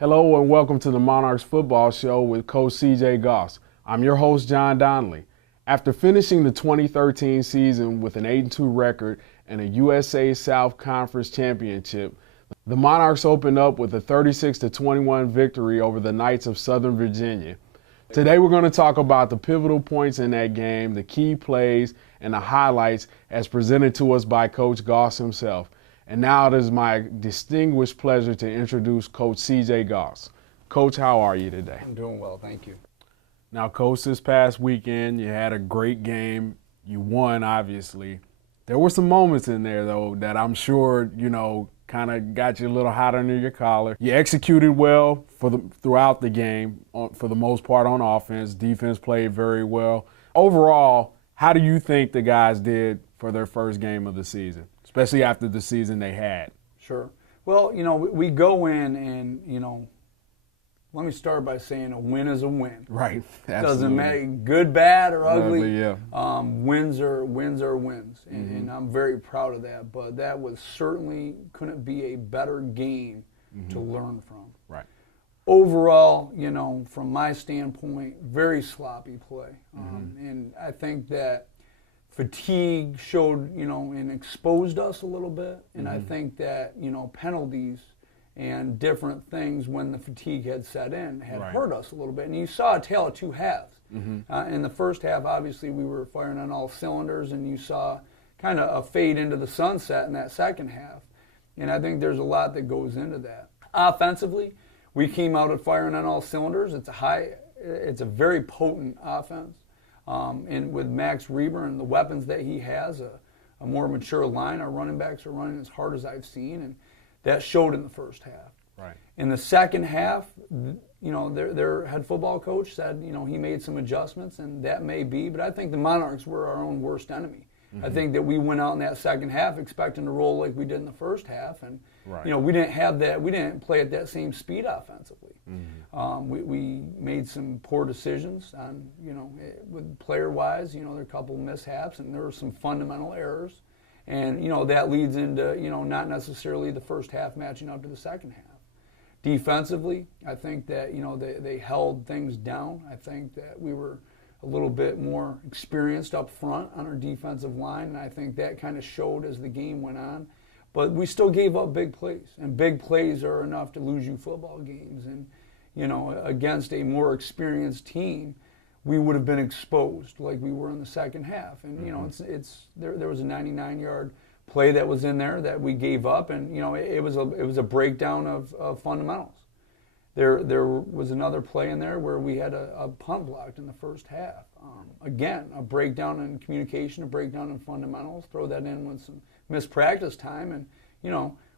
Hello and welcome to the Monarchs Football Show with Coach CJ Goss. I'm your host, John Donnelly. After finishing the 2013 season with an 8-2 record and a USA South Conference championship, the Monarchs opened up with a 36-21 victory over the Knights of Southern Virginia. Today we're going to talk about the pivotal points in that game, the key plays, and the highlights as presented to us by Coach Goss himself. And now it is my distinguished pleasure to introduce Coach CJ Goss. Coach, how are you today? I'm doing well, thank you. Now, Coach, this past weekend you had a great game. You won, obviously. There were some moments in there, though, that I'm sure, kind of got you a little hot under your collar. You executed well throughout the game, for the most part on offense. Defense played very well. Overall, how do you think the guys did for their first game of the season, especially after the season they had? Sure. Well, we go in and, let me start by saying a win is a win. Right. Absolutely. Doesn't matter good, bad, or ugly. Yeah. Wins are wins. And I'm very proud of that. But that was certainly couldn't be a better game to learn from. Right. Overall, from my standpoint, very sloppy play. And I think that fatigue showed, and exposed us a little bit. And I think that, penalties and different things when the fatigue had set in had hurt us a little bit. And you saw a tale of two halves. In the first half, obviously, we were firing on all cylinders, and you saw kind of a fade into the sunset in that second half. And I think there's a lot that goes into that. Offensively, we came out at firing on all cylinders. It's a very potent offense. And with Max Reber and the weapons that he has, a more mature line, our running backs are running as hard as I've seen, and that showed in the first half. Right. In the second half, their head football coach said, he made some adjustments, and that may be, but I think the Monarchs were our own worst enemy. I think that we went out in that second half expecting to roll like we did in the first half, and we didn't have that. We didn't play at that same speed offensively. We made some poor decisions on, with player-wise. There are a couple of mishaps, and there were some fundamental errors, and that leads into not necessarily the first half matching up to the second half. Defensively, I think that they held things down. I think that we were a little bit more experienced up front on our defensive line, and I think that kind of showed as the game went on. But we still gave up big plays, and big plays are enough to lose you football games. And, against a more experienced team, we would have been exposed like we were in the second half. And, there was a 99-yard play that was in there that we gave up, and, it was a breakdown of fundamentals. There was another play in there where we had a punt blocked in the first half. Again, a breakdown in communication, a breakdown in fundamentals. Throw that in with some missed practice time, and,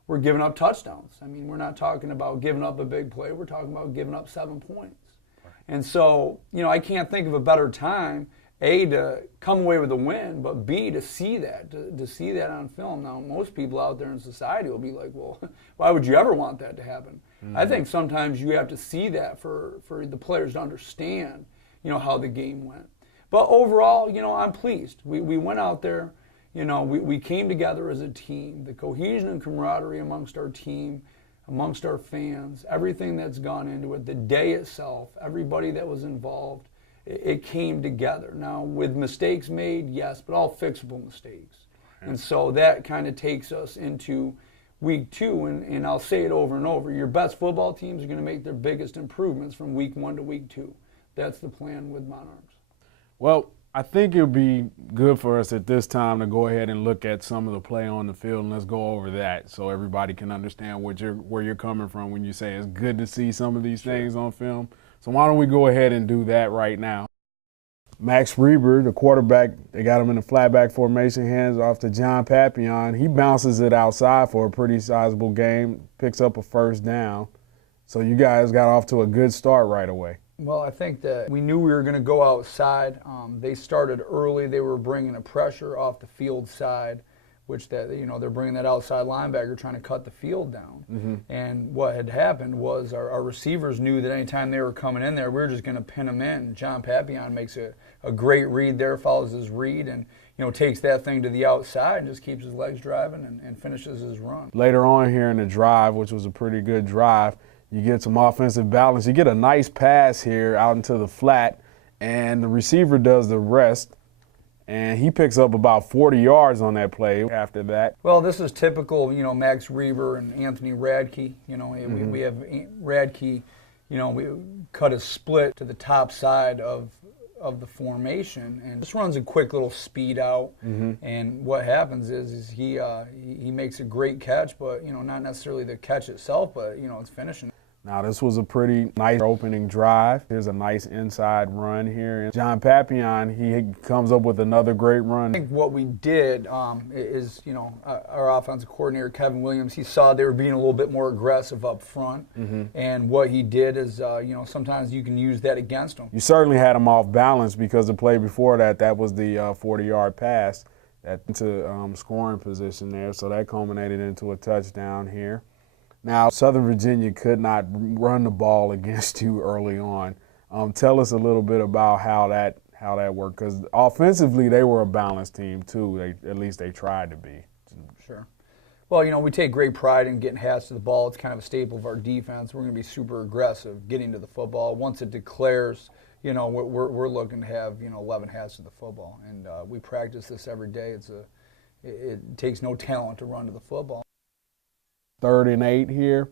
we're giving up touchdowns. I mean, we're not talking about giving up a big play. We're talking about giving up 7 points. Right. And so, I can't think of a better time, A, to come away with a win, but B, to see that, to see that on film. Now, most people out there in society will be like, well, why would you ever want that to happen? I think sometimes you have to see that for the players to understand, how the game went. But overall, I'm pleased. We went out there, we came together as a team. The cohesion and camaraderie amongst our team, amongst our fans, everything that's gone into it, the day itself, everybody that was involved, it came together. Now, with mistakes made, yes, but all fixable mistakes. And so that kind of takes us into week 2, and I'll say it over and over, your best football teams are going to make their biggest improvements from week 1 to week 2. That's the plan with Monarchs. Well, I think it would be good for us at this time to go ahead and look at some of the play on the field, and let's go over that so everybody can understand where you're coming from when you say it's good to see some of these things on film. So why don't we go ahead and do that right now. Max Reber, the quarterback, they got him in the flatback formation, hands off to John Papillon. He bounces it outside for a pretty sizable game, picks up a first down. So you guys got off to a good start right away. Well, I think that we knew we were going to go outside. They started early. They were bringing a pressure off the field side, which they're bringing that outside linebacker trying to cut the field down. And what had happened was our receivers knew that anytime they were coming in there, we were just going to pin them in. John Papillon makes a great read there, follows his read, and takes that thing to the outside and just keeps his legs driving and finishes his run. Later on here in the drive, which was a pretty good drive, You get some offensive balance. You get a nice pass here out into the flat, and the receiver does the rest. And he picks up about 40 yards on that play after that. Well, this is typical, Max Reber and Anthony Radke. We have Radke, we cut a split to the top side of the formation, and just runs a quick little speed out. And what happens is he makes a great catch, but not necessarily the catch itself, but it's finishing. Now this was a pretty nice opening drive. Here's a nice inside run here. And John Papillon, he comes up with another great run. I think what we did is, our offensive coordinator, Kevin Williams, he saw they were being a little bit more aggressive up front. And what he did is, sometimes you can use that against them. You certainly had him off balance because the play before that was the 40-yard pass into scoring position there. So that culminated into a touchdown here. Now, Southern Virginia could not run the ball against you early on. Tell us a little bit about how that worked, because offensively they were a balanced team too. At least they tried to be. Sure. Well, we take great pride in getting hats to the ball. It's kind of a staple of our defense. We're going to be super aggressive getting to the football. Once it declares, we're looking to have 11 hats to the football, and we practice this every day. It takes no talent to run to the football. 3rd and 8 here.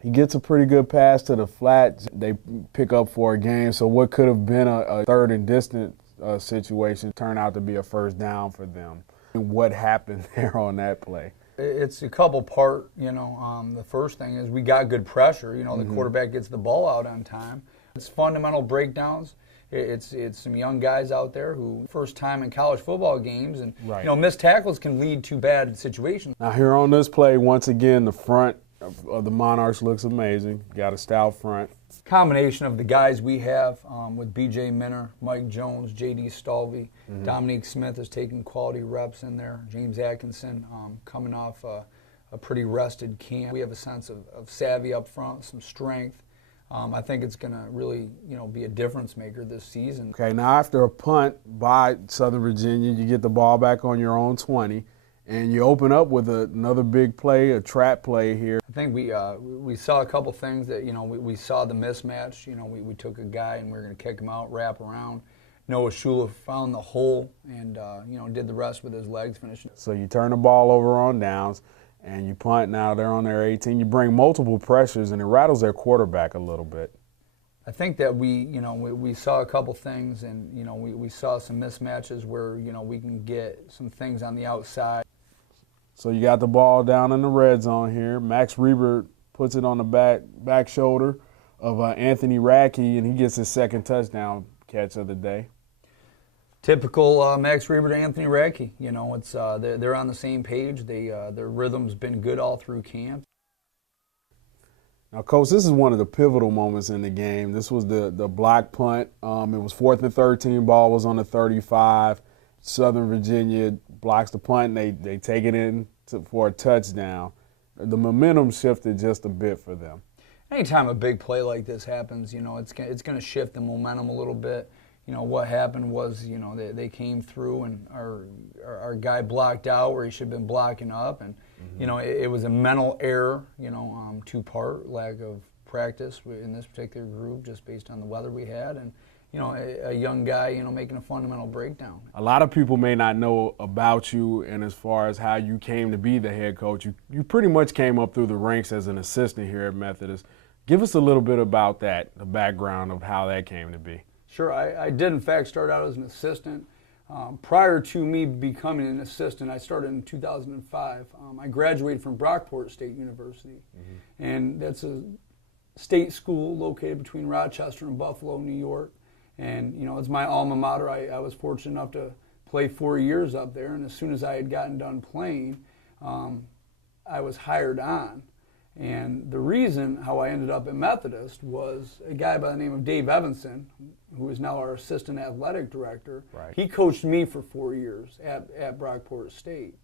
He gets a pretty good pass to the flat. They pick up for a game. So what could have been a 3rd and distant situation turned out to be a 1st down for them. And what happened there on that play? It's a couple part. The first thing is we got good pressure. The quarterback gets the ball out on time. It's fundamental breakdowns. It's some young guys out there who first time in college football games, and missed tackles can lead to bad situations. Now here on this play, once again, the front of the Monarchs looks amazing. Got a stout front. Combination of the guys we have with B.J. Minner, Mike Jones, J.D. Stalvey, Dominique Smith is taking quality reps in there. James Atkinson coming off a pretty rested camp. We have a sense of savvy up front, some strength. I think it's going to really, be a difference maker this season. Okay, now after a punt by Southern Virginia, you get the ball back on your own 20, and you open up with another big play, a trap play here. I think we saw a couple things that, we saw the mismatch. We took a guy and we were going to kick him out, wrap around. Noah Shula found the hole and, did the rest with his legs, finishing. So you turn the ball over on downs. And you punt. Now they're on their 18. You bring multiple pressures, and it rattles their quarterback a little bit. I think that we saw a couple things, and we saw some mismatches where we can get some things on the outside. So you got the ball down in the red zone here. Max Reber puts it on the back shoulder of Anthony Radke, and he gets his 2nd touchdown catch of the day. Typical Max Reber to Anthony Radke. It's they're on the same page. Their rhythm's been good all through camp. Now, Coach, this is one of the pivotal moments in the game. This was the block punt. It was 4th and 13. Ball was on the 35. Southern Virginia blocks the punt. And they take it in for a touchdown. The momentum shifted just a bit for them. Anytime a big play like this happens, it's going to shift the momentum a little bit. What happened was, they came through and our guy blocked out where he should have been blocking up. And, it was a mental error, 2-part, lack of practice in this particular group just based on the weather we had. And, a young guy, making a fundamental breakdown. A lot of people may not know about you and as far as how you came to be the head coach. You pretty much came up through the ranks as an assistant here at Methodist. Give us a little bit about that, the background of how that came to be. Sure, I did in fact start out as an assistant. Prior to me becoming an assistant, I started in 2005. I graduated from Brockport State University, and that's a state school located between Rochester and Buffalo, New York. And it's my alma mater. I was fortunate enough to play 4 years up there, and as soon as I had gotten done playing, I was hired on. And the reason how I ended up at Methodist was a guy by the name of Dave Evanson, who is now our assistant athletic director. Right. He coached me for 4 years at Brockport State.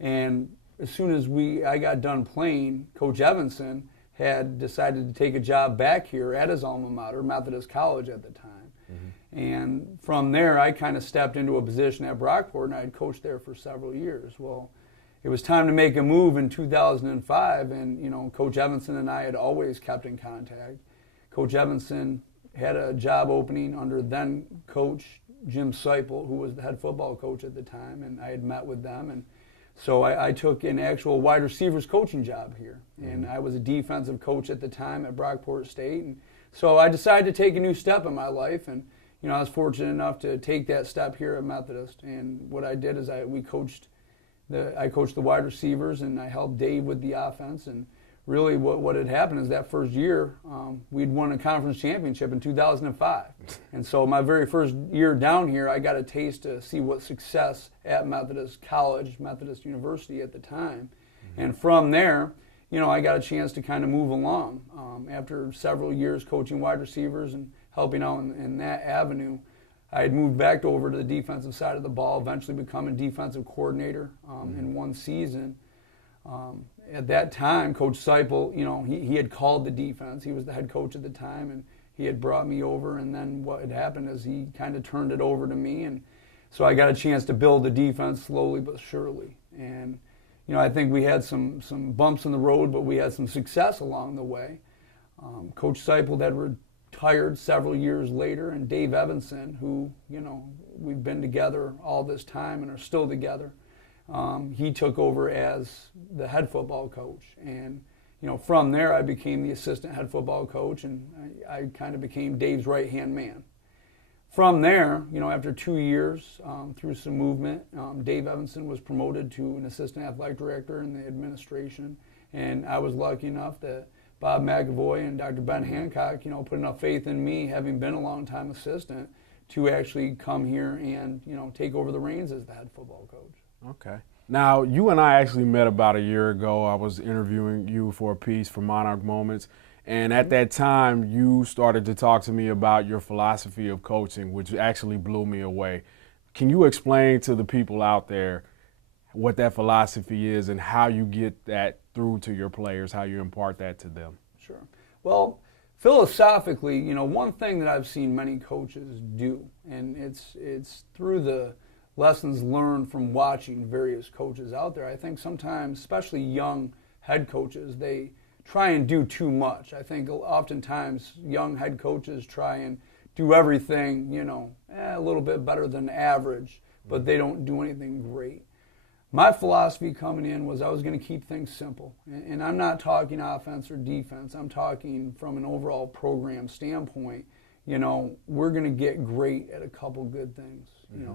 And as soon as I got done playing, Coach Evanson had decided to take a job back here at his alma mater, Methodist College at the time. And from there, I kind of stepped into a position at Brockport, and I had coached there for several years. Well, it was time to make a move in 2005, and Coach Evanson and I had always kept in contact. Coach Evanson had a job opening under then Coach Jim Seipel, who was the head football coach at the time, and I had met with them, and so I took an actual wide receivers coaching job here, and I was a defensive coach at the time at Brockport State, and so I decided to take a new step in my life, and I was fortunate enough to take that step here at Methodist, and what I did is I coached the wide receivers, and I helped Dave with the offense. And really what had happened is that first year, we'd won a conference championship in 2005. And so my very first year down here, I got a taste to see what success at Methodist College, Methodist University at the time. And from there, I got a chance to kind of move along. After several years coaching wide receivers and helping out in that avenue, I had moved back over to the defensive side of the ball, eventually becoming defensive coordinator in one season. At that time, Coach Seipel, he had called the defense. He was the head coach at the time, and he had brought me over. And then what had happened is he kind of turned it over to me, and so I got a chance to build the defense slowly but surely. And I think we had some bumps in the road, but we had some success along the way. Coach Seipel had retired several years later, and Dave Evanson, who, we've been together all this time and are still together, he took over as the head football coach. And, from there I became the assistant head football coach, and I kind of became Dave's right-hand man. From there, after 2 years, through some movement, Dave Evanson was promoted to an assistant athletic director in the administration, and I was lucky enough that Bob McAvoy and Dr. Ben Hancock, put enough faith in me, having been a long-time assistant, to actually come here and, take over the reins as the head football coach. Okay. Now, you and I actually met about a year ago. I was interviewing you for a piece for Monarch Moments, and at that time, you started to talk to me about your philosophy of coaching, which actually blew me away. Can you explain to the people out there what that philosophy is and how you get that through to your players, how you impart that to them? Sure. Well, philosophically, one thing that I've seen many coaches do, and it's through the lessons learned from watching various coaches out there. I think sometimes, especially young head coaches, they try and do too much. I think oftentimes young head coaches try and do everything, a little bit better than average, but they don't do anything great. My philosophy coming in was I was going to keep things simple. And I'm not talking offense or defense. I'm talking from an overall program standpoint. We're going to get great at a couple good things.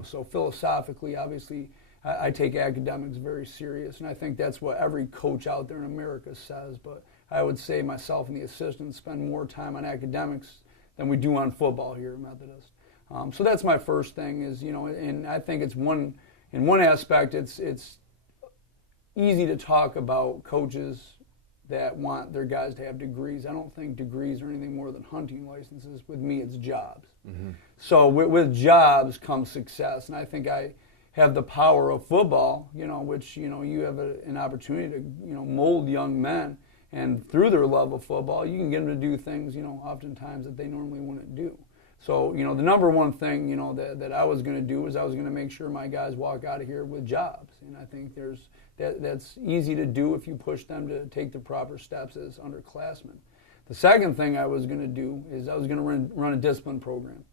So philosophically, obviously, I take academics very serious, and I think that's what every coach out there in America says. But I would say myself and the assistants spend more time on academics than we do on football here at Methodist. So that's my first thing is, and I think it's in one aspect, it's easy to talk about coaches that want their guys to have degrees. I don't think degrees are anything more than hunting licenses. With me, it's jobs. So with jobs comes success, and I think I have the power of football, which, you have an opportunity to, mold young men, and through their love of football, you can get them to do things, oftentimes that they normally wouldn't do. So, the number one thing, that I was going to do is I was going to make sure my guys walk out of here with jobs. And I think that's easy to do if you push them to take the proper steps as underclassmen. The second thing I was going to do is I was going to run a discipline program.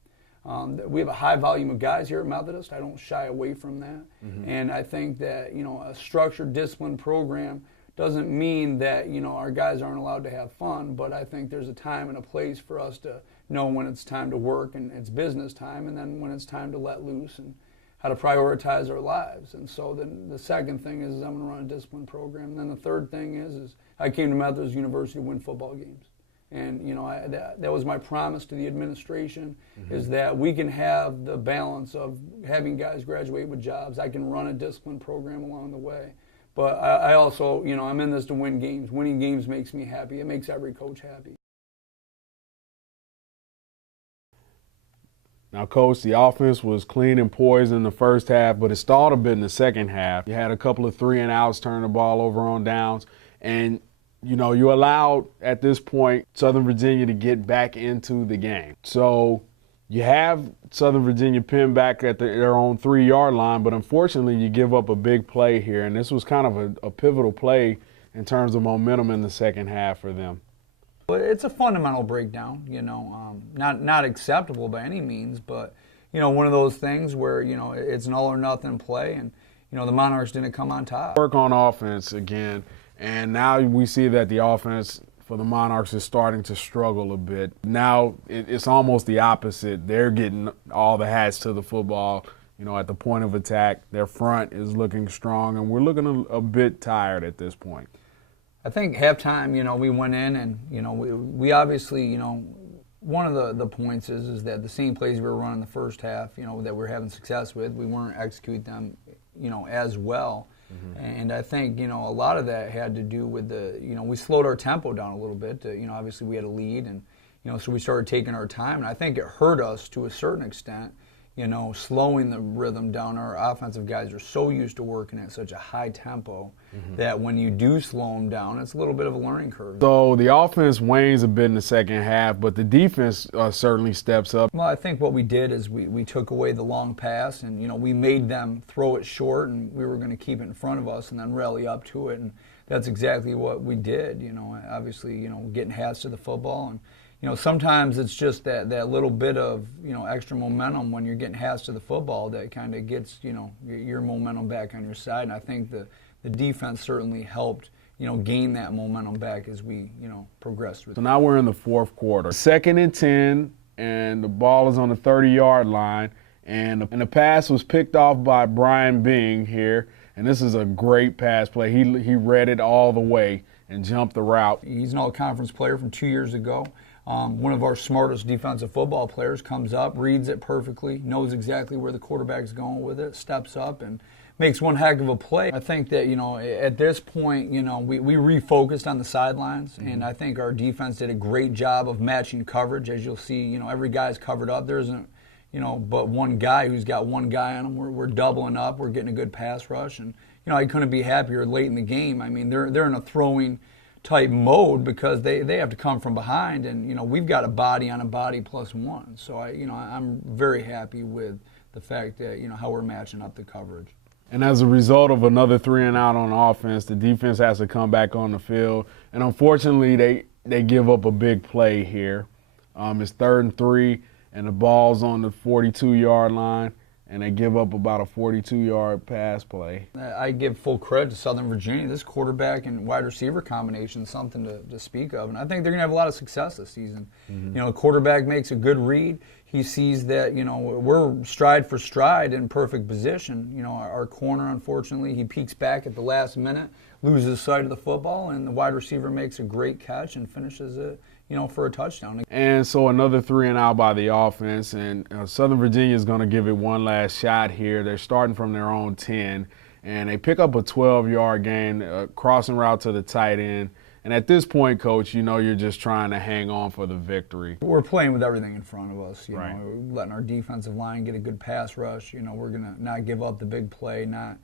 We have a high volume of guys here at Methodist. I don't shy away from that. And I think that, a structured discipline program doesn't mean that, our guys aren't allowed to have fun, but I think there's a time and a place for us to know when it's time to work and it's business time, and then when it's time to let loose and how to prioritize our lives. And so then the second thing is I'm going to run a discipline program. And then the third thing is I came to Methodist University to win football games. And, that was my promise to the administration, is that we can have the balance of having guys graduate with jobs. I can run a discipline program along the way. But I also, I'm in this to win games. Winning games makes me happy. It makes every coach happy. Now, Coach, the offense was clean and poised in the first half, but it stalled a bit in the second half. You had a couple of 3-and-outs, turn the ball over on downs, and, you allowed, at this point, Southern Virginia to get back into the game. So You have Southern Virginia pinned back at their own 3-yard line, but unfortunately you give up a big play here, and this was kind of a pivotal play in terms of momentum in the second half for them. But it's a fundamental breakdown, not acceptable by any means, but one of those things where it's an all or nothing play, and the Monarchs didn't come on top. Work on offense again, and now we see that the offense for the Monarchs is starting to struggle a bit. Now it's almost the opposite. They're getting all the hats to the football, at the point of attack. Their front is looking strong, and we're looking a bit tired at this point. I think halftime, we went in and, we obviously, one of the points is that the same plays we were running the first half, that we're having success with, we weren't executing them, as well. Mm-hmm. And I think, a lot of that had to do with we slowed our tempo down a little bit. Obviously we had a lead, and, so we started taking our time. And I think it hurt us to a certain extent, slowing the rhythm down. Our offensive guys are so used to working at such a high tempo that when you do slow them down, it's a little bit of a learning curve. So the offense wanes a bit in the second half, but the defense certainly steps up. Well, I think what we did is we took away the long pass, and we made them throw it short, and we were going to keep it in front of us and then rally up to it, and that's exactly what we did. Obviously, getting hats to the football, and sometimes it's just that little bit of, extra momentum when you're getting hats to the football that kind of gets, your momentum back on your side. And I think the defense certainly helped, gain that momentum back as we, progressed with it. So now we're in the fourth quarter. 2nd and 10, and the ball is on the 30-yard line. And the pass was picked off by Brian Bing here. And this is a great pass play. He read it all the way and jumped the route. He's an all-conference player from 2 years ago. One of our smartest defensive football players comes up, reads it perfectly, knows exactly where the quarterback's going with it, steps up, and makes one heck of a play. I think that, at this point, we refocused on the sidelines, and I think our defense did a great job of matching coverage. As you'll see, every guy's covered up. There isn't, but one guy who's got one guy on him. We're doubling up. We're getting a good pass rush, and, I couldn't be happier late in the game. I mean, they're in a throwing type mode because they have to come from behind, and we've got a body on a body plus one. So I'm very happy with the fact that how we're matching up the coverage. And as a result of another 3-and-out on offense, the defense has to come back on the field, and unfortunately they give up a big play here. It's 3rd and 3, and the ball's on the 42-yard line, and they give up about a 42-yard pass play. I give full credit to Southern Virginia. This quarterback and wide receiver combination is something to speak of, and I think they're going to have a lot of success this season. Mm-hmm. The quarterback makes a good read. He sees that, we're stride for stride in perfect position. Our corner, unfortunately, he peeks back at the last minute, loses sight of the football, and the wide receiver makes a great catch and finishes it, for a touchdown. And so another 3-and-out by the offense, and Southern Virginia is going to give it one last shot here. They're starting from their own 10, and they pick up a 12-yard gain, crossing route to the tight end. And at this point, Coach, you're just trying to hang on for the victory. We're playing with everything in front of us. Right. We're letting our defensive line get a good pass rush. We're going to not give up the big play, not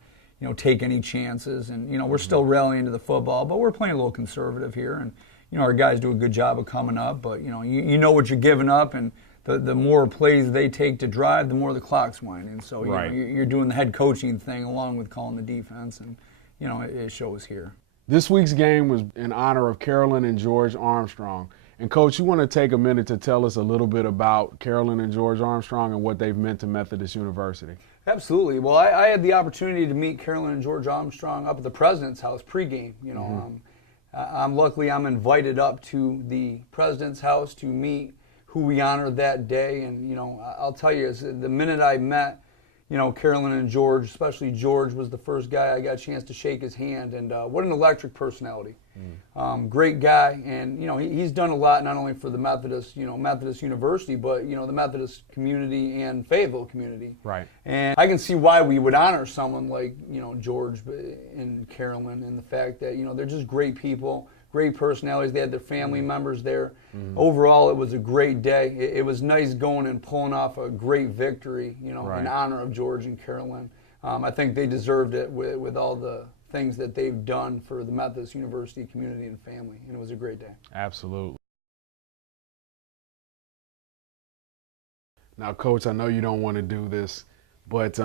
take any chances. And, we're still rallying to the football, but we're playing a little conservative here. And, our guys do a good job of coming up, but, you know what you're giving up, and the more plays they take to drive, the more the clock's winding. So, right. You're doing the head coaching thing along with calling the defense, and, it shows here. This week's game was in honor of Carolyn and George Armstrong. And, Coach, you want to take a minute to tell us a little bit about Carolyn and George Armstrong and what they've meant to Methodist University. Absolutely. Well, I had the opportunity to meet Carolyn and George Armstrong up at the President's house pregame. Luckily I'm invited up to the President's house to meet who we honored that day. And, I'll tell you, the minute I met, Carolyn and George, especially George, was the first guy I got a chance to shake his hand. And what an electric personality. Great guy. And, he's done a lot, not only for the Methodist, Methodist University, but, the Methodist community and Fayetteville community. Right. And I can see why we would honor someone like, George and Carolyn, and the fact that, they're just great people, great personalities. They had their family members there. Overall, it was a great day. It was nice going and pulling off a great victory, right. in honor of George and Carolyn. I think they deserved it with all the things that they've done for the Methodist University community and family, and it was a great day. Absolutely. Now, Coach, I know you don't want to do this, but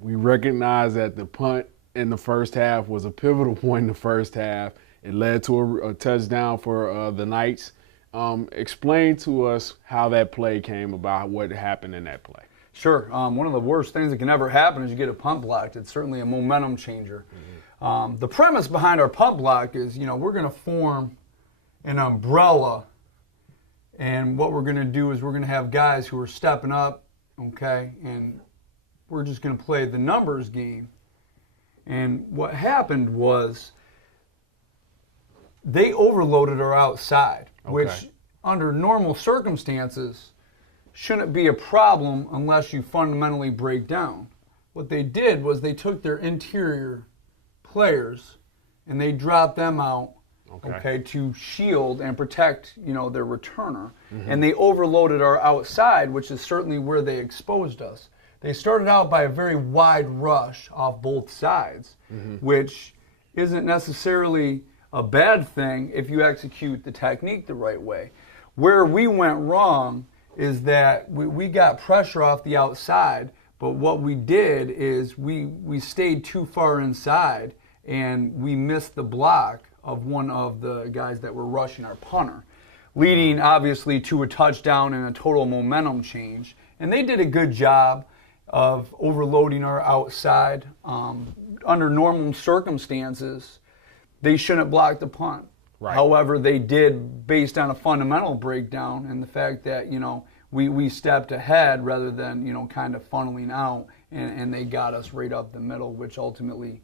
we recognize that the punt in the first half was a pivotal point in the first half. It led to a touchdown for the Knights. Explain to us how that play came about, what happened in that play. Sure. One of the worst things that can ever happen is you get a punt blocked. It's certainly a momentum changer. The premise behind our punt block is, we're going to form an umbrella, and what we're going to do is we're going to have guys who are stepping up, okay, and we're just going to play the numbers game. And what happened was they overloaded our outside, which under normal circumstances shouldn't be a problem unless you fundamentally break down. What they did was they took their interior players and they dropped them out, to shield and protect, their returner. And they overloaded our outside, which is certainly where they exposed us. They started out by a very wide rush off both sides, which isn't necessarily a bad thing if you execute the technique the right way. Where we went wrong is that we got pressure off the outside, but what we did is we stayed too far inside and we missed the block of one of the guys that were rushing our punter, leading obviously to a touchdown and a total momentum change. And they did a good job of overloading our outside. Under normal circumstances, they shouldn't block the punt. Right. However, they did based on a fundamental breakdown and the fact that, we stepped ahead rather than, kind of funneling out, and they got us right up the middle, which ultimately,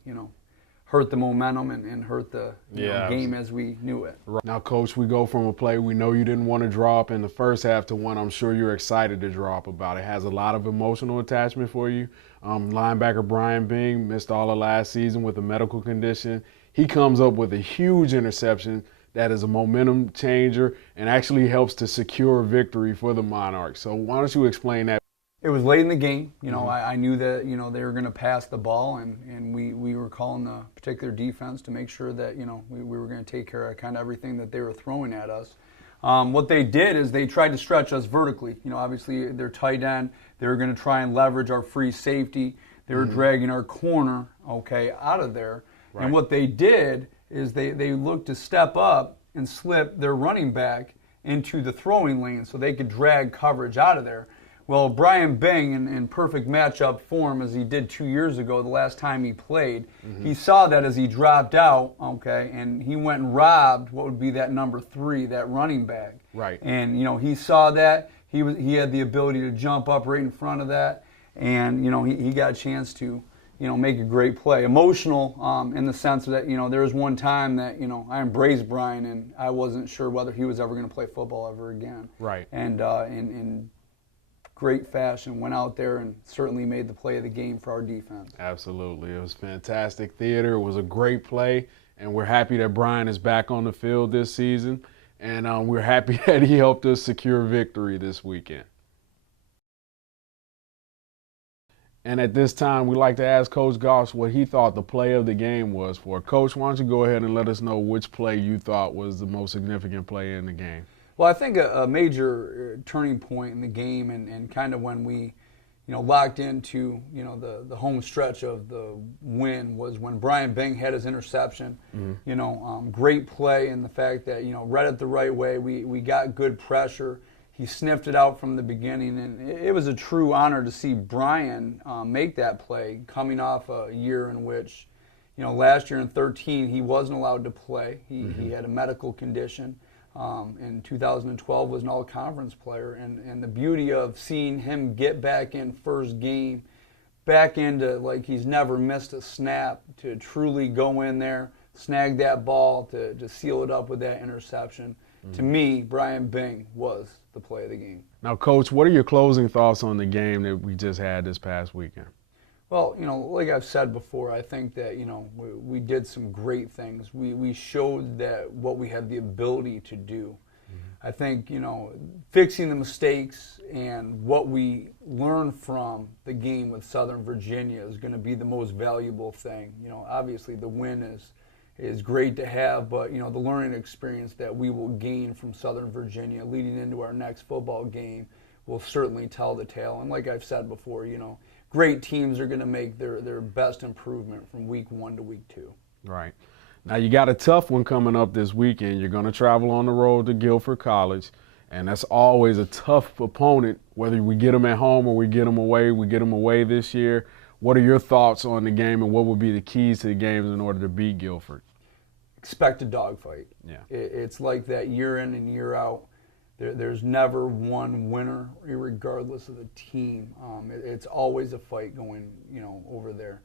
hurt the momentum and hurt the game as we knew it. Now, Coach, we go from a play we know you didn't want to draw up in the first half to one I'm sure you're excited to draw up about. It has a lot of emotional attachment for you. Linebacker Brian Bing missed all of last season with a medical condition. He comes up with a huge interception that is a momentum changer and actually helps to secure victory for the Monarchs. So why don't you explain that? It was late in the game. I knew that, they were going to pass the ball, and we were calling the particular defense to make sure that, we were going to take care of kind of everything that they were throwing at us. What they did is they tried to stretch us vertically. Obviously, their tight end, they were going to try and leverage our free safety. They were dragging our corner, out of there. Right. And what they did is they looked to step up and slip their running back into the throwing lane so they could drag coverage out of there. Well, Brian Bing, in perfect matchup form as he did 2 years ago, the last time he played, he saw that as he dropped out, and he went and robbed what would be that number 3, that running back. Right. And, he saw that. He had the ability to jump up right in front of that, and, he got a chance to, make a great play. Emotional in the sense that, there was one time that, I embraced Brian, and I wasn't sure whether he was ever going to play football ever again. Right. And in great fashion, went out there and certainly made the play of the game for our defense. Absolutely. It was fantastic theater. It was a great play, and we're happy that Brian is back on the field this season, and we're happy that he helped us secure victory this weekend. And at this time, we'd like to ask Coach Goss what he thought the play of the game was for. Coach, why don't you go ahead and let us know which play you thought was the most significant play in the game? Well, I think a major turning point in the game and kind of when we, locked into, the home stretch of the win was when Brian Bing had his interception. Great play in the fact that, read it the right way. We got good pressure. He sniffed it out from the beginning, and it was a true honor to see Brian make that play coming off a year in which, last year in 2013 he wasn't allowed to play. He had a medical condition. In 2012 was an all-conference player, and the beauty of seeing him get back in first game, back into like he's never missed a snap, to truly go in there, snag that ball, to seal it up with that interception. To me, Brian Bing was the play of the game. Now, Coach, what are your closing thoughts on the game that we just had this past weekend? Well, like I've said before, I think that, we did some great things. We showed that what we had the ability to do. I think, fixing the mistakes and what we learned from the game with Southern Virginia is going to be the most valuable thing. Obviously the win is great to have, but, the learning experience that we will gain from Southern Virginia leading into our next football game will certainly tell the tale. And like I've said before, great teams are going to make their best improvement from week 1 to week 2. Right. Now you got a tough one coming up this weekend. You're going to travel on the road to Guilford College, and that's always a tough opponent, whether we get them at home or we get them away. We get them away this year. What are your thoughts on the game, and what would be the keys to the games in order to beat Guilford? Expect a dogfight. Yeah. It's like that year in and year out. There's never one winner, regardless of the team. It's always a fight going, over there.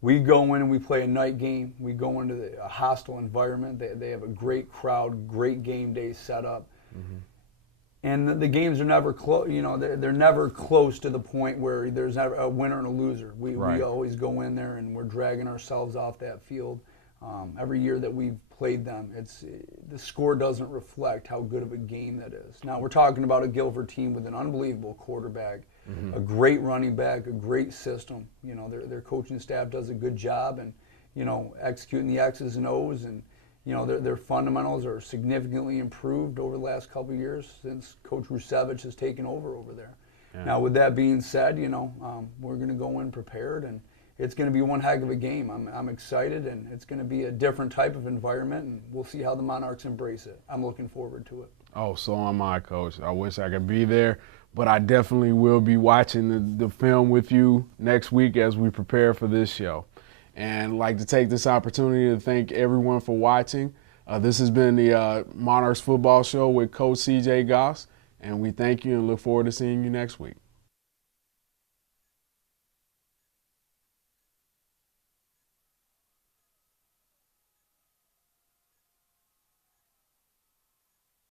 We go in and we play a night game. We go into a hostile environment. They have a great crowd, great game day set up. Mm-hmm. And the games are never close. They're never close to the point where there's never a winner and a loser. We always go in there and we're dragging ourselves off that field. Every year that we've played them, the score doesn't reflect how good of a game that is. Now we're talking about a Guilford team with an unbelievable quarterback, a great running back, a great system. Their coaching staff does a good job, and executing the X's and O's, and their fundamentals are significantly improved over the last couple of years since Coach Rusevich has taken over there. Yeah. Now, with that being said, we're going to go in prepared, and it's going to be one heck of a game. I'm excited, and it's going to be a different type of environment, and we'll see how the Monarchs embrace it. I'm looking forward to it. Oh, so am I, Coach. I wish I could be there, but I definitely will be watching the film with you next week as we prepare for this show. And I'd like to take this opportunity to thank everyone for watching. This has been the Monarchs Football Show with Coach C.J. Goss, and we thank you and look forward to seeing you next week.